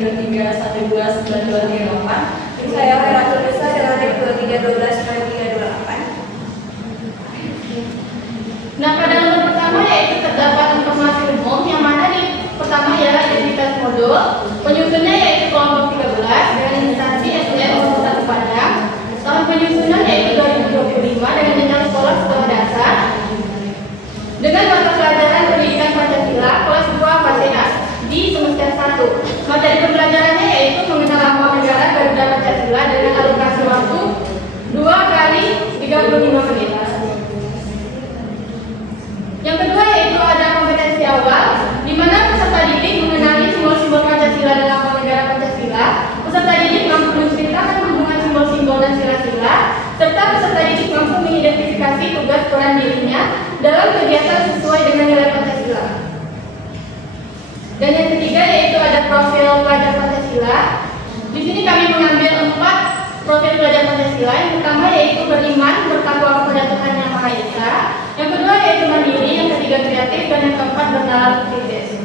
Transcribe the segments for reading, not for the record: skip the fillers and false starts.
23129238. Saya Heratul Nisa dengan NIM 23129328. Nah, pada nomor pertama yaitu terdapat informasi umum yang mana di pertama ialah identitas modul, penyusunnya yaitu kelompok 13 dengan instansi SDN umur 1 Padang, tahun penyusunan yaitu 2025 dengan jenjang sekolah sekolah dasar, dengan mata pelajaran pendidikan Pancasila kelas 2 fase A di semester 1. Materi pembelajarannya yaitu mengenal lambang negara Garuda Pancasila dengan alokasi waktu 2 kali 35 menit. Yang kedua yaitu ada kompetensi awal, di mana peserta didik mengenali simbol-simbol Pancasila dan lambang negara Pancasila. Peserta didik mampu menceritakan hubungan simbol-simbol dan sila-sila, serta peserta didik mampu mengidentifikasi tugas peran dirinya dalam kegiatan sesuai dengan nilai Pancasila. Dan yang ketiga yaitu ada profil pelajar Pancasila. Di sini kami mengambil 4 profil pelajar Pancasila. Yang pertama yaitu beriman, bertakwa kepada Tuhan Yang Maha Esa. Yang kedua yaitu mandiri, yang ketiga kreatif, dan yang keempat bernalar kritis.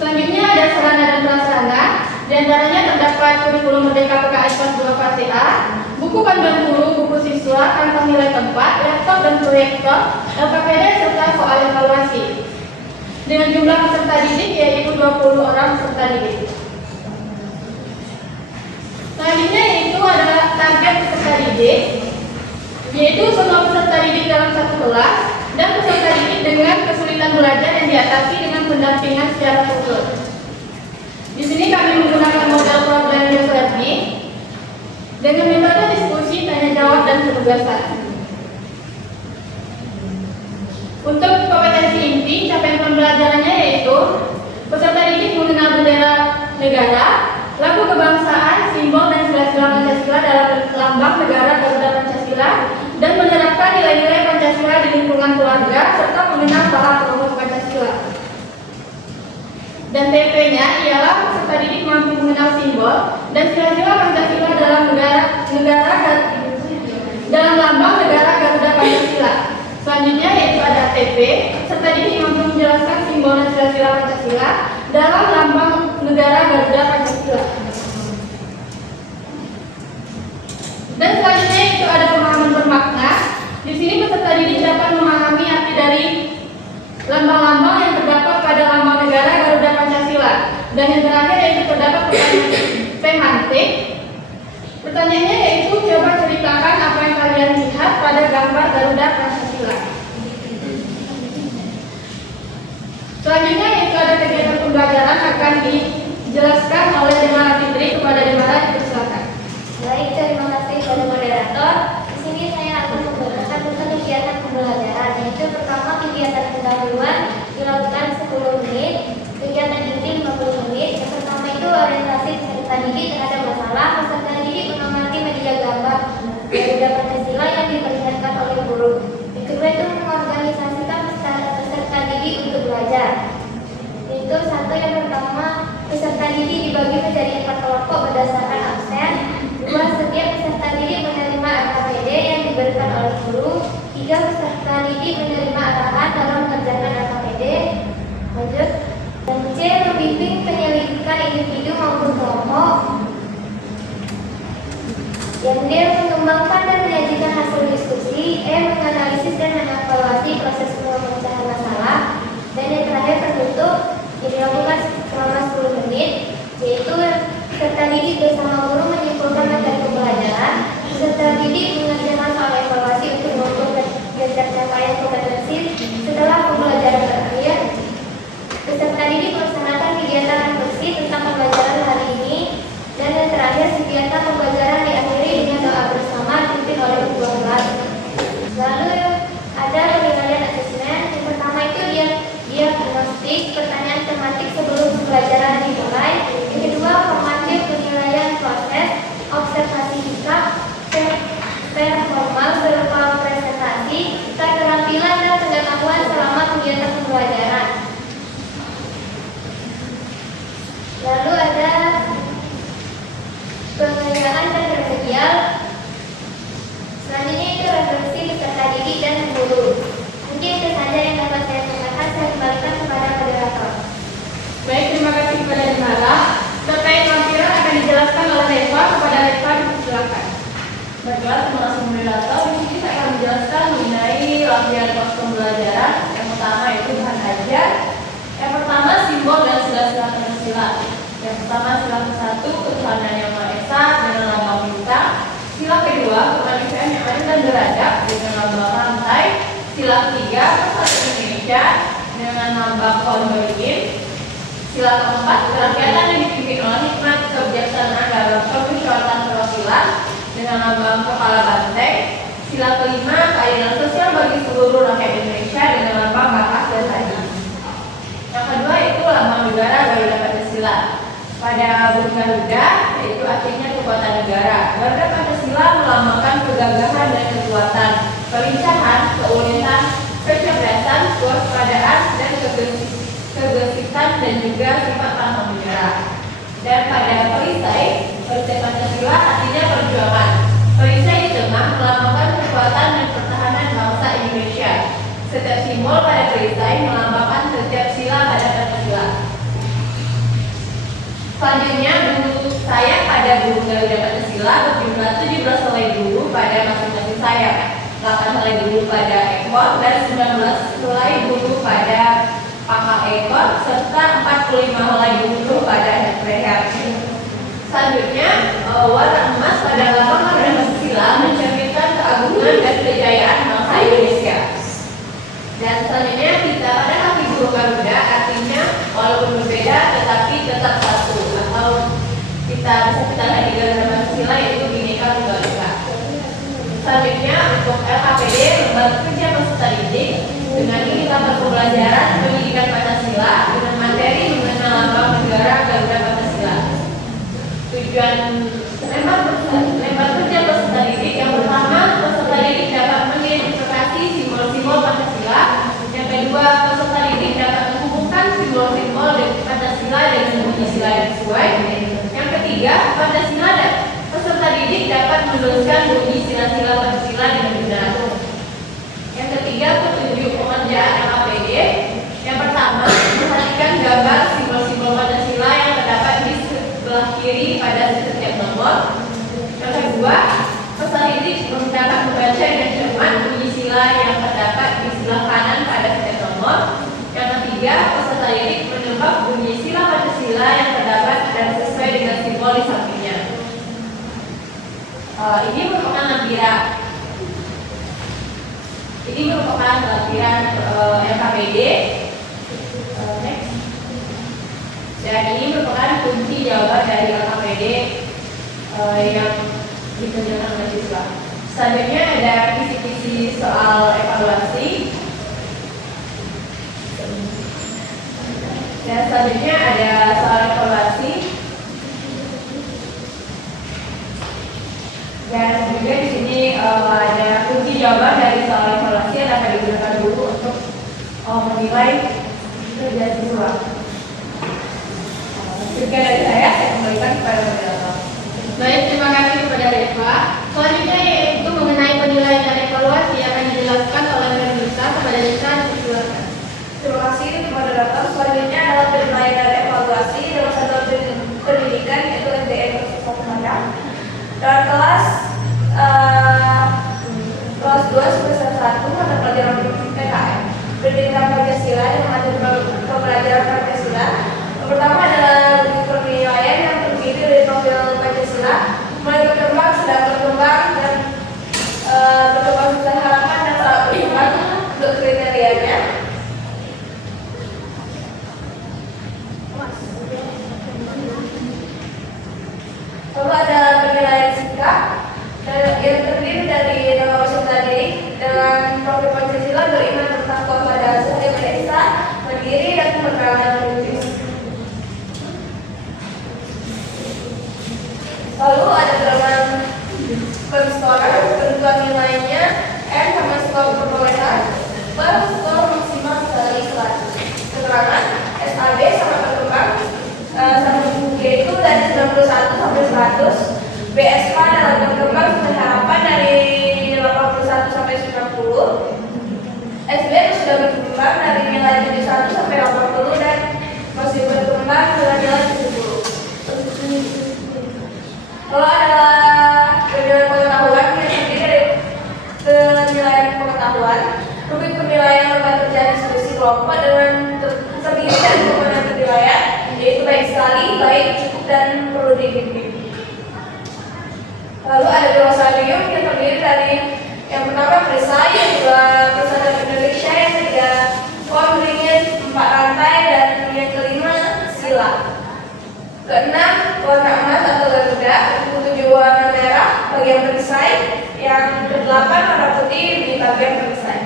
Selanjutnya ada sarana dan prasarana. Di antaranya terdapat kurikulum Merdeka PKS kelas 2 fase A, buku panduan guru, buku siswa, kantong nilai tempat, laptop dan proyektor, LKPD serta soal evaluasi. Dengan jumlah peserta didik yaitu 20 orang peserta didik. Selanjutnya yaitu adalah target peserta didik, yaitu semua peserta didik dalam satu kelas dan peserta didik dengan kesulitan belajar yang diatasi dengan pendampingan secara khusus. Di sini kami menggunakan model problem based learning dengan metode diskusi, tanya jawab, dan penugasan. Untuk kompetensi inti, capaian pembelajarannya yaitu peserta didik mengenal bendera negara, lagu kebangsaan, simbol dan sila-sila Pancasila dalam lambang negara Garuda Pancasila, dan menerapkan nilai-nilai Pancasila di lingkungan keluarga serta mengenal para perumus Pancasila. Dan TP-nya ialah peserta didik mampu mengenal simbol dan sila-sila Pancasila dalam lambang negara Garuda Pancasila. Selanjutnya yaitu ada TP, peserta didik mampu menjelaskan simbol dan sila-sila Pancasila dalam lambang negara Garuda Pancasila. Dan selanjutnya itu ada pemahaman bermakna. Di sini peserta didik dapat memahami arti dari lambang-lambang yang terdapat pada lambang negara Garuda Pancasila. Dan yang terakhir yaitu terdapat pertanyaan semantik. Pertanyaannya yaitu coba ceritakan apa yang kalian lihat pada gambar Garuda Pancasila. Selanjutnya yaitu ada kegiatan pembelajaran akan dijelaskan oleh Demara Fitri kepada Demara, dipersilakan. Baik, terima kasih kepada moderator. Di sini saya akan membacakan tentang kegiatan pembelajaran, yaitu pertama kegiatan pendahuluan dilakukan 10 menit, kegiatan inti 50 menit. Yang pertama itu orientasi peserta didik terhadap masalah. Peserta didik mengamati media gambar Garuda Pancasila yang diperlihatkan oleh guru. Yang kedua itu mengorganisasikan peserta didik untuk belajar. Itu satu, yang pertama peserta didik dibagi menjadi 4 kelompok berdasarkan absen. 2. Setiap peserta didik menerima RKPD yang diberikan oleh guru. 3. Peserta didik menerima arahan dalam mengerjakan RKPD. Lanjut. Dan C. Membimbing penyelidikan individu maupun kelompok. Yang D. Mengembangkan dan menyajikan hasil diskusi. E. Menganalisis dan mengevaluasi proses pemecahan masalah. Dan yang terakhir penutup yang dilakukan selama 10 menit, yaitu peserta didik bersama guru menyimpulkan materi pembelajaran. Peserta didik mengerjakan soal evaluasi untuk mengukur capaian kompetensi setelah pembelajaran berakhir. Peserta didik melaksanakan kegiatan refleksi tentang pembelajaran hari ini. Dan yang terakhir kegiatan pembelajaran diakhiri dengan doa bersama dipimpin oleh ketua kelas. Lalu ada penilaian asesmen. Yang pertama itu diagnostik, pertanyaan tematik sebelum pembelajaran dimulai. Yang kedua formatif, penilaian proses, observasi sikap, performal berupa presentasi, keterampilan dan pengetahuan selama kegiatan pembelajaran. Lalu ada pengayaan dan remedial. Selanjutnya itu refleksi peserta didik dan guru. Mungkin itu saja yang dapat saya sampaikan. Saya kembalikan kepada moderator. Baik, terima kasih dijelaskan oleh Reva. Kepada Reva dipersilakan. Baiklah, terima kasih moderator. Di sini saya akan menjelaskan mengenai latihan kelas pembelajaran. Yang pertama itu bahan ajar. Yang pertama simbol dan sila-sila Pancasila. Yang pertama sila ke-1 ketuhanan yang Maha Esa dengan lambang bintang. Sila kedua kemanusiaan yang adil dan beradab dengan lambang rantai. Sila ketiga persatuan Indonesia dengan lambang kaum beriin. Sila keempat kerakyatan yang dipimpin oleh hikmat kebijaksanaan dalam permusyawaratan perwakilan dengan lambang kepala banteng. Sila kelima keadilan sosial bagi seluruh rakyat Indonesia dengan lambang kapas dan tadi. Yang kedua itu lambang negara Garuda Pancasila. Pada burung Garuda yaitu artinya kekuatan negara. Garuda Pancasila melambangkan kegagahan dan kekuatan, kelincahan, keuletan, kecerdasan, kewaspadaan dan kegesitan dan juga sifat pantang menyerah. Dan pada perisai Pancasila artinya perjuangan. Perisai di tengah melambangkan kekuatan dan pertahanan bangsa Indonesia. Setiap simbol pada perisai melambangkan setiap sila pada Pancasila. Selanjutnya bulu sayap pada burung Garuda Pancasila berjumlah 17 helai bulu pada masing-masing sayap, 8 helai bulu pada ekor dan 19 helai bulu pada pangkal ekor serta 45 helai bulu pada leher. Selanjutnya warna emas pada lambang Garuda Pancasila mencerminkan keagungan dan kejayaan bangsa Indonesia. Dan selanjutnya kita pada kaki burung Garuda artinya walaupun berbeda tetapi tetap satu, atau kita lihat di Garuda Pancasila yaitu Bhinneka Tunggal Ika. Selanjutnya untuk LKPD lembaga kerja peserta didik dengan ini lembaga pembelajaran pendidikan Pancasila dengan materi mengenal lambang negara Garuda Pancasila. Tujuan lembar kerja peserta didik yang pertama, peserta didik dapat mengidentifikasi simbol-simbol Pancasila. Yang kedua, peserta didik dapat menghubungkan simbol-simbol Pancasila dengan bunyi sila yang sesuai. Yang ketiga, Pancasila dan peserta didik dapat menuliskan bunyi sila-sila Pancasila dengan benar. Yang ketiga, petunjuk pengerjaan LKPD. Yang pertama, perhatikan gambar simbol-simbol Pancasila yang terdapat di sebelah kiri pada setiap nomor. Yang kedua, peserta didik dapat membaca dengan cermat bunyi sila yang terdapat di sebelah kanan pada setiap nomor. Yang ketiga, peserta didik menebak bunyi sila Pancasila yang terdapat dan sesuai dengan simbol di sampingnya. Ini merupakan lampiran. Ini merupakan lampiran LKPD. Next. Dan ini merupakan kunci jawaban dari LKPD yang dikerjakan oleh siswa. Selanjutnya ada kisi-kisi soal evaluasi. Dan selanjutnya ada soal evaluasi. Dan juga di sini ada kunci jawaban dari soal evaluasi yang dapat digunakan dulu untuk menilai kerja siswa. Sekian dari saya kembalikan kepada moderator. Baik, terima kasih kepada Reva. Selanjutnya yaitu mengenai penilaian dan evaluasi yang akan dijelaskan oleh Renisa. Kepada Renisa dipersilakan. Terima kasih moderator. Selanjutnya adalah penilaian dan evaluasi dalam satuan pendidikan yaitu SDN Padang. Dalam kelas 2 semester 1 mata pelajaran PKM Pendidikan Pancasila dan materi pembelajaran Pancasila. Yang pertama adalah penilaian yang terdiri dari profil Pancasila mulai berkembang, sedang berkembang dan berkembang sesuai harapan dan telah berkembang untuk kriterianya. Lalu ada penilaian sikap yang terdiri dari nama peserta didik dengan profil Pancasila beriman bertakwa pada Tuhan Yang Maha Esa, mandiri dan berperangan kritis. Lalu ada dalam penskoran ketentuan nilainya M sama skor perolehan per skor maksimal dari 100. Keterangan SAB sama berkembang yaitu dari 91 sampai 100. BSK dalam berkembang sesuai harapan dari 81 sampai 90. SB sudah berkembang dari nilai 71 sampai 80 dan masih berkembang dengan nilai 70. dan perlu dibimbing. Lalu ada glosarium yang terdiri dari yang pertama perisai, yang kedua persatuan Indonesia, yang ketiga pohon beringin, 4 rantai, dan yang kelima sila. Keenam warna emas atau garuda, ketujuh warna merah bagian perisai, yang kedelapan warna putih di bagian perisai.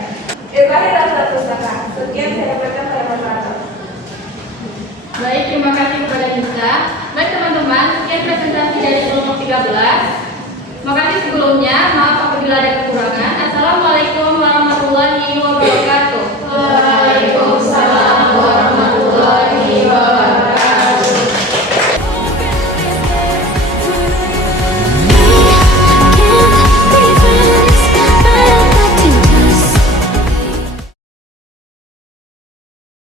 Yang terakhir adalah pustaka. Sekian saya dapatkan pada moderator. Baik, terima kasih kepada Nisa. Baik teman-teman, sekian presentasi dari kelompok 13. Makasih sebelumnya, maaf apabila ada kekurangan. Assalamualaikum warahmatullahi wabarakatuh. Waalaikumsalam.